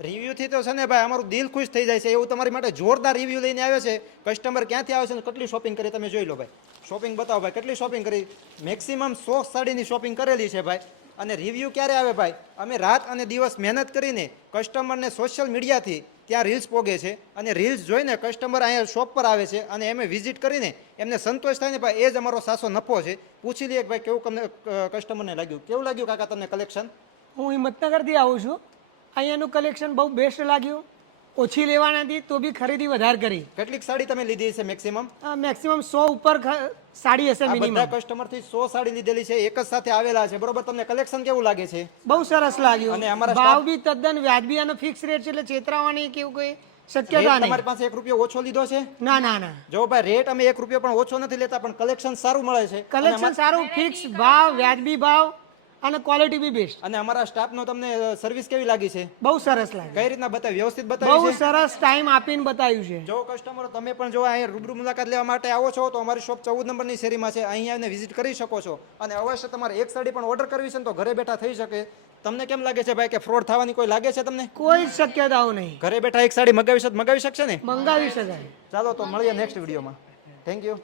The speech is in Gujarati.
રિવ્યુથી તો છે ને ભાઈ અમારું દિલ ખુશ થઈ જાય છે. એવું તમારી માટે જોરદાર રિવ્યુ લઈને આવે છે. કસ્ટમર ક્યાંથી આવે છે ને કેટલી શોપિંગ કરી તમે જોઈ લો ભાઈ. શોપિંગ બતાવો ભાઈ, કેટલી શોપિંગ કરી. મેક્સિમમ 100 સાડીની શોપિંગ કરેલી છે ભાઈ. અને રિવ્યુ ક્યારે આવે ભાઈ? અમે રાત અને દિવસ મહેનત કરીને કસ્ટમરને સોશિયલ મીડિયાથી ત્યાં રીલ્સ પોગે છે. અને રીલ્સ જોઈને કસ્ટમર અહીંયા શોપ પર આવે છે અને અમે વિઝિટ કરીને એમને સંતોષ થાય ને ભાઈ, એ જ અમારો સાસો નફો છે. પૂછી લઈએ કે ભાઈ કેવું તમને કસ્ટમરને લાગ્યું, કેવું લાગ્યું કાકા તમને કલેક્શન? હું હિંમતનગરથી આવું છું. અહીંયાનું કલેક્શન બહુ બેસ્ટ લાગ્યું. ઓછી લેવાના હતી તો બી ખરીદી વધારે કરી. કેટલીક સાડી તમે લીધી છે મેક્સિમમ? મેક્સિમમ 100 ઉપર સાડી હશે આ મિનિમમ. બધા કસ્ટમરથી 100 સાડી લીધેલી છે, એક જ સાથે આવેલા છે બરોબર. તમને કલેક્શન કેવું લાગે છે? બહુ સરસ લાગ્યું. અને અમારા ભાવ બી તદ્દન વ્યાજબી અને ફિક્સ રેટ છે, એટલે છેતરાવાની કે એવું કોઈ શક્યતા રેટ નહીં. તમારી પાસે 1 રૂપિયો ઓછો લીધો છે? ના ના ના, જો ભાઈ રેટ અમે 1 રૂપિયો પણ ઓછો નથી લેતા, પણ કલેક્શન સારું મળે છે. કલેક્શન સારું, ફિક્સ ભાવ, વ્યાજબી ભાવ અને ક્વોલિટી બી બેસ્ટ. અને અમારા સ્ટાફનો તમને સર્વિસ કેવી લાગી છે? બહુ સરસ લાગ્યું. કઈ રીતના બતાવી? વ્યવસ્થિત બહુ બતાવી છે? સરસ ટાઈમ આપીને બતાવ્યું છે. જો કસ્ટમરો તમે પણ જો અહીંયા રૂબરૂ મુલાકાત લેવા માટે આવો છો તો અમારી શોપ 14 નંબરની શેરીમાં છે. અહીંયા આવીને વિઝિટ કરી શકો છો. અને અવશ્ય તમારે એક સાડી પણ ઓર્ડર કરવી છે ને તો ઘરે બેઠા થઈ શકે. તમને કેમ લાગે છે ભાઈ કે ફ્રોડ થવાની કોઈ લાગે છે તમને? કોઈ શક્યતાઓ નહીં. ઘરે બેઠા એક સાડી મગાવી શકશે ને? મંગાવી શકાય. ચાલો તો મળીએ નેક્સ્ટ વિડીયોમાં. Thank you.